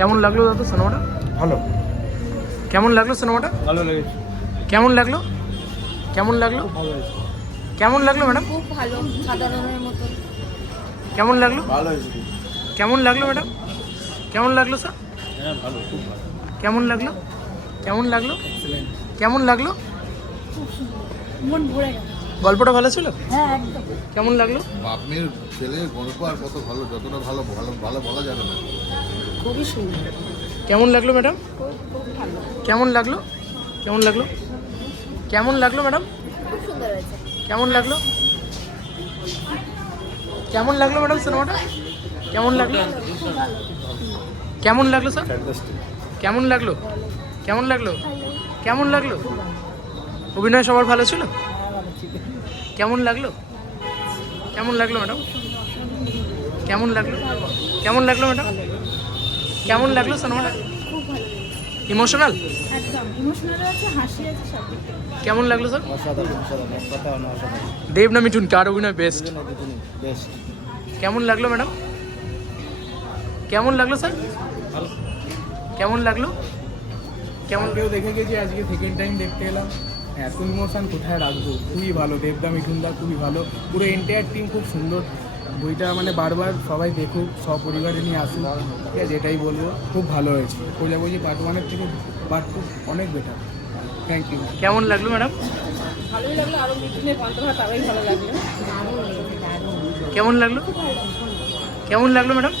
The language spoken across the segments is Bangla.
কেমন লাগলো দাদা সিনেমাটা? ভালো। কেমন লাগলো সিনেমাটা? ভালো লেগেছে। কেমন লাগলো? কেমন লাগলো? ভালো হয়েছে। কেমন লাগলো ম্যাডাম? খুব ভালো, সাধারণের মতো। কেমন লাগলো? ভালো হয়েছে। কেমন লাগলো ম্যাডাম? কেমন লাগলো স্যার? হ্যাঁ ভালো, খুব ভালো। কেমন লাগলো? কেমন লাগলো? এক্সেলেন্ট। কেমন লাগলো? খুব সুন্দর, মন ভরে গেল। গল্পটা ভালো ছিল? হ্যাঁ একদম। কেমন লাগলো? বাপমের ছেলের গল্প আর কত ভালো, যতটা ভালো ভালো ভালো বলা যাবে না। খুবই সুন্দর, কেমন লাগলো ম্যাডাম? খুব ভালো, কেমন লাগলো? কেমন লাগলো? কেমন লাগলো ম্যাডাম? খুব সুন্দর হয়েছে। কেমন লাগলো? কেমন লাগলো ম্যাডাম সিনেমাটা? কেমন লাগলো? খুব ভালো। কেমন লাগলো স্যার? ফ্যান্টাস্টিক। কেমন লাগলো? কেমন লাগলো? কেমন লাগলো? অভিনয় সবার ভালো ছিল? কেমন লাগলো? কেমন লাগলো ম্যাডাম? কেমন লাগলো? কেমন লাগলো ম্যাডাম? কেমন লাগলো সিনেমাটা? খুব ভালো লেগেছে। ইমোশনাল? একদম ইমোশনাল আছে, হাসি আছে, সব দিক থেকে। কেমন লাগলো স্যার? অসাধারণ, অসাধারণ, এক কথা অসাধারণ। দেব না মিঠুন কার অভিনয় বেস্ট? বেস্ট। কেমন লাগলো ম্যাডাম? কেমন লাগলো স্যার? ভালো। কেমন লাগলো? কেমন কেউ দেখে গেছি, আজকে সেকেন্ড টাইম দেখতে এলাম। এত ইমোশন কোথায় রাখবো, খুবই ভালো। দেবদা মিঠুনদা খুবই ভালো, পুরো এন্টায়ার টিম খুব সুন্দর। বইটা মানে বারবার সবাই দেখুক, সপরিবারে নিয়ে আসুক, ঠিক আছে, এটাই বলবো। খুব ভালো হয়েছে। খোঁজাখুঁজি পার্ট 1-এর থেকে পার্ট 2 অনেক বেটার। Thank you. কেমন লাগলো ম্যাডাম? ভালোই লাগলো, আরো মিঠুনের কণ্ঠটা আরোই ভালো লাগলো। কেমন লাগলো? কেমন লাগলো ম্যাডাম?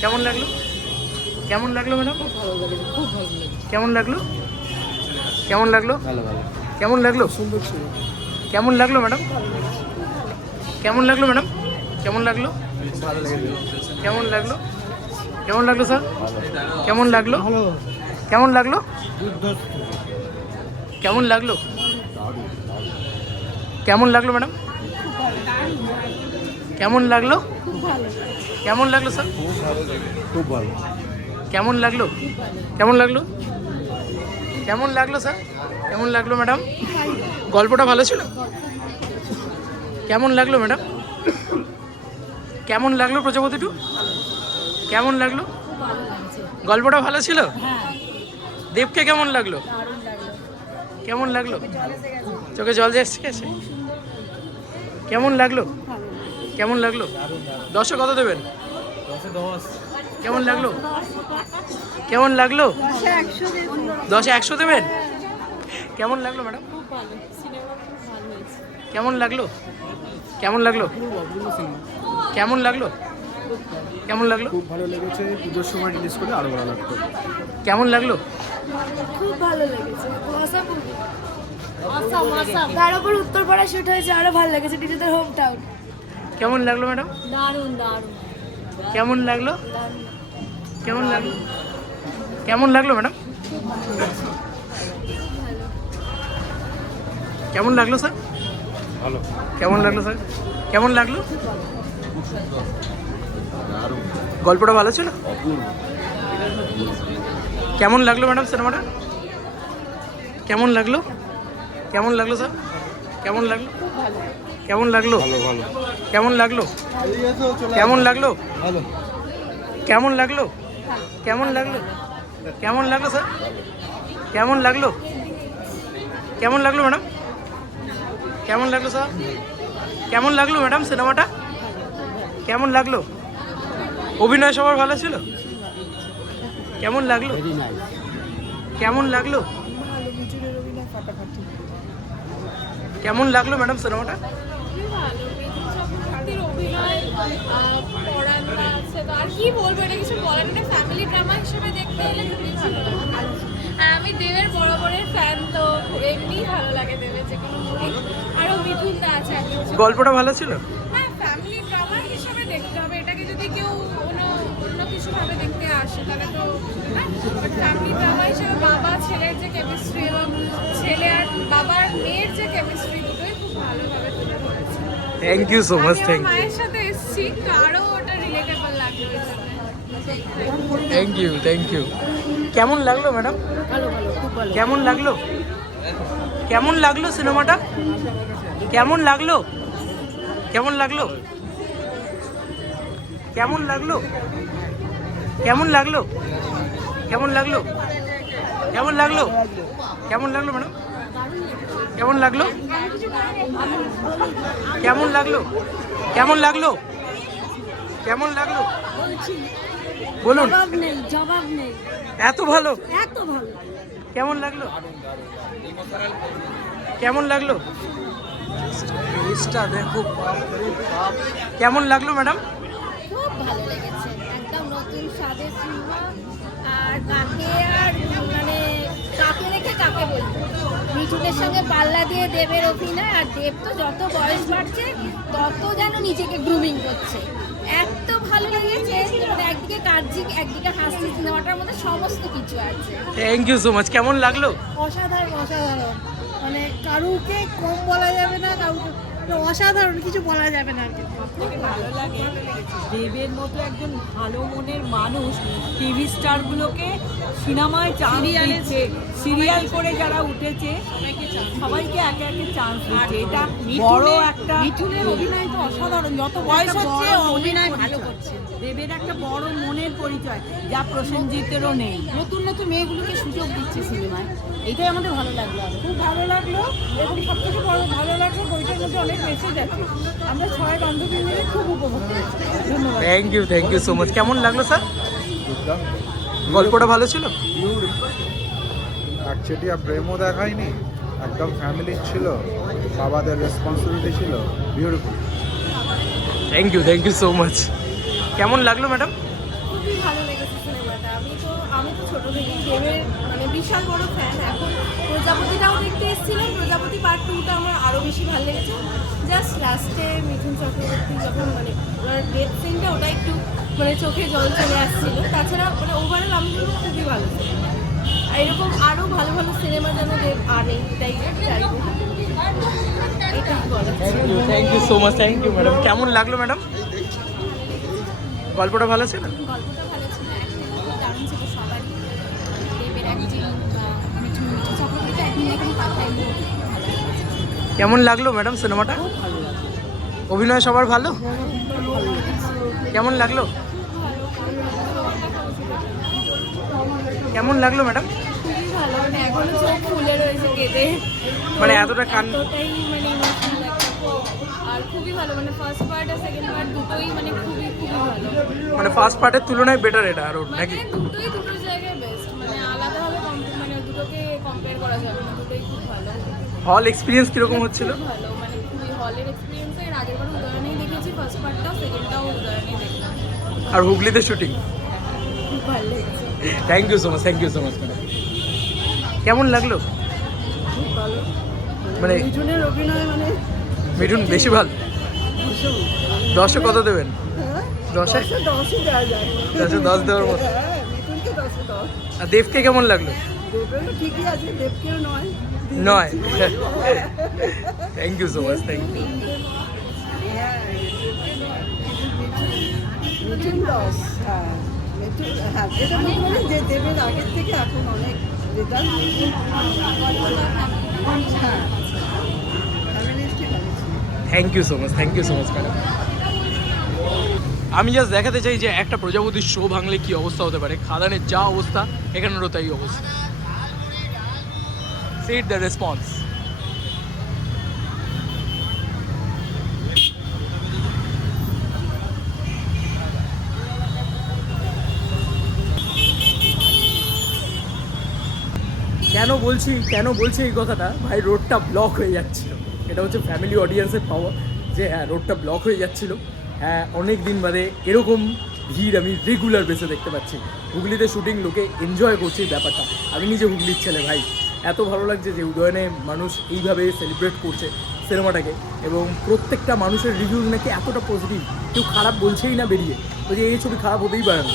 কেমন লাগলো? কেমন লাগলো ম্যাডাম? ভালো লাগলো, খুব ভালো লাগলো। কেমন লাগলো? কেমন লাগলো? ভালো ভালো। কেমন লাগলো? সুন্দর ছিল। কেমন লাগলো ম্যাডাম? কেমন লাগলো ম্যাডাম? কেমন লাগলো? ভালো লেগেছে। কেমন লাগলো? কেমন লাগলো স্যার? ভালো। কেমন লাগলো? ভালো। কেমন লাগলো? দুর্ধর্ষ। কেমন লাগলো? কেমন লাগলো ম্যাডাম? কেমন লাগলো? খুব ভালো, কেমন লাগলো স্যার? খুব ভালো। কেমন লাগলো? কেমন লাগলো? কেমন লাগলো স্যার? কেমন লাগলো ম্যাডাম? গল্পটা ভালো ছিল? কেমন লাগলো ম্যাডাম? কেমন লাগলো প্রজাপতি টু? কেমন লাগলো? খুব ভালো লাগছে। গল্পটা ভালো ছিল? হ্যাঁ, দেবকে কেমন লাগলো? দারুণ লাগলো। কেমন লাগলো? জল এসে গেছে। চোখে জল এসে গেছে? কেমন লাগলো? ভালো লাগলো। কেমন লাগলো? 10-এ কত দেবেন? 10-এ 10। কেমন লাগলো? কেমন লাগলো? 10-এ 100 দেবেন? কেমন লাগলো ম্যাডাম? খুব ভালো, সিনেমা খুব ভালো হয়েছে। কেমন লাগলো? কেমন লাগলো? অপূর্ব সিনেমা। কেমন লাগলো? কেমন লাগলো? খুব ভালো লেগেছে। পুজোর সময় রিলিজ করলে আরো ভালো লাগতো। কেমন লাগলো? খুব ভালো লেগেছে, অসাম মুভি, অসাম অসাম। তার উপর উত্তরপাড়া শুট হয়েছে, আরো ভালো লেগেছে। Digital home town. কেমন লাগলো ম্যাডাম? দারুণ দারুণ কেমন লাগলো? দারুণ। কেমন লাগলো? কেমন লাগলো ম্যাডাম? কেমন লাগলো স্যার? ভালো। কেমন লাগলো স্যার? কেমন লাগলো? গল্পটা ভালো ছিল? কেমন লাগলো ম্যাডাম সিনেমাটা? কেমন লাগলো? কেমন লাগলো স্যার? কেমন লাগলো? কেমন লাগলো? ভালো ভালো। কেমন লাগলো? কেমন লাগলো? ভালো। কেমন লাগলো? কেমন লাগলো? কেমন লাগলো স্যার? কেমন লাগলো? কেমন লাগলো ম্যাডাম? কেমন লাগলো স্যার? কেমন লাগলো ম্যাডাম সিনেমাটা? কেমন লাগলো? অভিনয় সবার ভালো ছিল? কেমন লাগলো? Very nice. কেমন লাগলো? ভালো, মিঠুনের অভিনয় ফাটাফাটি। কেমন লাগলো ম্যাডাম সিনেমাটা? খুবই ভালো। মিঠুন চক্রবর্তীর অভিনয়, পড়ান আছে তো আর কি বলবো, এটা কিছু বলার নেই। ফ্যামিলি ড্রামা হিসেবে দেখতে এলে খুবই ভালো লাগে। হ্যাঁ, আমি দেবের বরাবরের ফ্যান, তো এমনিই ভালো লাগে দেবের যে কোনো মুভি। আরও মিঠুন দা আছে, আমি গল্পটা ভালো ছিল? হ্যাঁ, ফ্যামিলি ড্রামা হিসেবে দেখতে হবে। এটাকে যদি কেউ অন্য কিছুভাবে দেখতে আসে তাহলে তো বাট ফ্যামিলি ড্রামা হিসেবে বাবা ছেলের যে কেমিস্ট্রি এবং ছেলে আর বাবার মেয়ের যে কেমিস্ট্রি, দুটোই খুব ভালোভাবে তুলে ধরেছে। Thank you so much. আমি থ্যাংক আমার মায়ের সাথে এসেছি, তো আরও ওটা রিলেটেবল লাগলো এই জন্য। Thank you. Thank you. কেমন লাগলো ম্যাডাম? ভালো ভালো, খুব ভালো। কেমন লাগলো? কেমন লাগলো সিনেমাটা? কেমন লাগলো? কেমন লাগলো? কেমন লাগলো? কেমন লাগলো? কেমন লাগলো? কেমন লাগলো? কেমন লাগলো ম্যাডাম? কেমন লাগলো? কেমন লাগলো? কেমন লাগলো? কেমন লাগলো বলুন? জবাব নেই এত ভালো? এত ভালো। কেমন লাগলো? কেমন লাগলো? দেখো, কেমন লাগলো ম্যাডাম? খুব ভালো লেগেছে, একদম নতুন স্বাদের সিনেমা। আর কাকে আর মানে কাকে রেখে কাকে বলবো, মিঠুনের সঙ্গে পাল্লা দিয়ে দেবের অভিনয়। আর দেব তো যত বয়স বাড়ছে তত যেন নিজেকে গ্রুমিং করছে, এত ভালো লেগেছে। মানে একদিকে কার্যিক একদিকে হাসি, সিনেমাটার মধ্যে সমস্ত কিছু আছে। Thank you so much. কেমন লাগলো? অসাধারণ অসাধারণ, মানে কারুকে কম বলা যাবে না, কারুকে অসাধারণ কিছু বলা যাবে না আর কি। ভালো লাগে দেবের মতো একজন ভালো মনের মানুষ টিভি স্টারগুলোকে সিনেমায় চান্স দিচ্ছে, সিরিয়াল করে যারা উঠেছে সবাইকে একে একে চান্স দিচ্ছে। এটা বড় একটা মিঠুনের অভিনয় তো অসাধারণ, যত বয়স হচ্ছে অভিনয় ভালো করছে। দেবের একটা বড় মনের পরিচয় যা প্রসেনজিতেরও নেই। নতুন নতুন মেয়েগুলোকে সুযোগ দিচ্ছে সিনেমায়, এইটাই আমাদের ভালো লাগলো। খুব ভালো লাগলো এবং সবথেকে বড় ভালো লাগলো বইটার মধ্যে অনেক মেসেজ আছে, আমরা 6 বান্ধবী মিলে খুব উপভোগ করেছি। ধন্যবাদ। Thank you so much. কেমন লাগলো স্যার? গল্পটা ভালো ছিল? একচেটিয়া প্রেমও দেখায়নি, একদম ফ্যামিলি ছিল, বাবাদের রেসপন্সিবিলিটি ছিল। Beautiful. Thank you so much. কেমন লাগলো ম্যাডাম? খুবই ভালো লেগেছে সিনেমাটা। আমি তো ছোট থেকেই দেবের মানে বিশাল বড় ফ্যান। এখন প্রজাপতিটাও দেখতে এসেছিলাম, প্রজাপতি পার্ট 2টা আমার আরও বেশি ভালো লেগেছে। জাস্ট লাস্টে মিঠুন চক্রবর্তী যখন মানে ওনার ডেথ সিনটা, ওটা একটু মানে চোখে জল চলে আসছিল। তাছাড়া মানে ওভারঅল আমি কিন্তু খুবই ভালো। আর এরকম আরও ভালো ভালো সিনেমা যেন দেব আনে, তাই চাইবো। এটাই বলা। Thank you so much. Thank you madam. কেমন লাগলো ম্যাডাম? গল্পটা ভালো ছিল? গল্পটা ভালো ছিল, অ্যাক্টিং খুব দারুণ ছিল সবারই। দেবের অ্যাক্টিং, মিঠুন চক্রবর্তী অ্যাক্টিং এখন পাঠাই। কেমন লাগলো ম্যাডাম সিনেমাটা? অভিনয় সবার ভালো? কেমন লাগলো? কেমন লাগলো ম্যাডাম? খুবই ভালো, মানে এখনো চোখ ফুলে রয়েছে কেঁদে, মানে এতটা কান এতটাই মানে ইমোশনাল একটা। আর খুবই ভালো, মানে ফার্স্ট পার্ট আর সেকেন্ড পার্ট দুটোই মানে খুবই ভালো। মানে ফার্স্ট পার্টের তুলনায় বেটার এটা আরো মানে নাকি? দুটোই দুটোর জায়গায় বেস্ট, মানে আলাদাভাবে মানে দুটোকে কম্পেয়ার করা যাবে না, দুটোই খুব ভালো। হল এক্সপিরিয়েন্স কিরকম হচ্ছিল? খুব ভালো, মানে খুবই হলের এক্সপিরিয়েন্স। এর আগের বার উদয়নেই দেখেছি ফার্স্ট পার্টটাও, সেকেন্ডটাও উদয়নেই দেখলাম। আর হুগলিতে শুটিং? খুব ভালো লেগেছে। Thank you so much madam. কেমন লাগলো? মানে মিঠুনের অভিনয় মানে মিঠুন বেশি ভালো? 10-এ কত দেবেন? 10-এ? 10ই দেওয়া যায়। 10-এ 10 দেওয়ার মতো। মিঠুনকে 10এ 10। আর দেবকে কেমন লাগলো? দেবেরও ঠিকই আছে, দেবকেও নয়। Thank you so much. Thank you. Mithun 10, হ্যাঁ মিঠুন, হ্যাঁ এটা বলতে পারি যে দেবের আগের থেকে এখন অনেক রেজাল্ট। হ্যাঁ ফ্যামিলিস্টিক হয়েছে। Thank you so much madam. আমি জাস্ট দেখাতে চাই যে একটা প্রজাপতির শো ভাঙলে কি অবস্থা হতে পারে। খাদানের যা অবস্থা এখানেরও তাই অবস্থা। Sit the response. কেন বলছি এই কথাটা ভাই? রোডটা ব্লক হয়ে যাচ্ছিল। এটা হচ্ছে ফ্যামিলি অডিয়েন্সের পাওয়া, যে হ্যাঁ রোডটা ব্লক হয়ে যাচ্ছিল। হ্যাঁ অনেক দিন বাদে এরকম ভিড় আমি রেগুলার বেসে দেখতে পাচ্ছি। হুগলিতে শুটিং, লোকে এনজয় করছে এই ব্যাপারটা। আমি নিজে হুগলির ছেলে ভাই, এত ভালো লাগছে যে উদয়নে মানুষ এইভাবে সেলিব্রেট করছে সিনেমাটাকে। এবং প্রত্যেকটা মানুষের রিভিউ নাকি এতটা পজিটিভ, কেউ খারাপ বলছেই না বেরিয়ে, ওই যে এই ছবি খারাপ হতেই পারে না।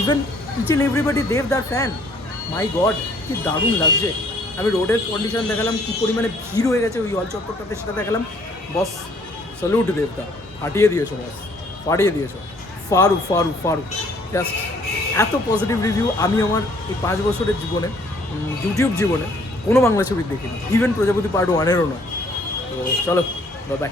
ইভেন ইচ অ্যান্ড এভরিবডি দেবদার ফ্যান। মাই গড, কি দারুণ লাগছে। আমি রোডের কন্ডিশন দেখালাম, কী পরিমাণে ভিড় হয়ে গেছে ওই হল চত্বরটাতে, সেটা দেখালাম। বস স্যালুট দেবদা, ফাটিয়ে দিয়েছো বস, ফাটিয়ে দিয়েছো। ফারু জাস্ট এত পজিটিভ রিভিউ আমি আমার এই 5 বছরের জীবনে, ইউটিউব জীবনে কোনো বাংলা ছবির দেখিনি। ইভেন প্রজাপতি পার্ট 1-এরও নয়। তো চলো, বাই।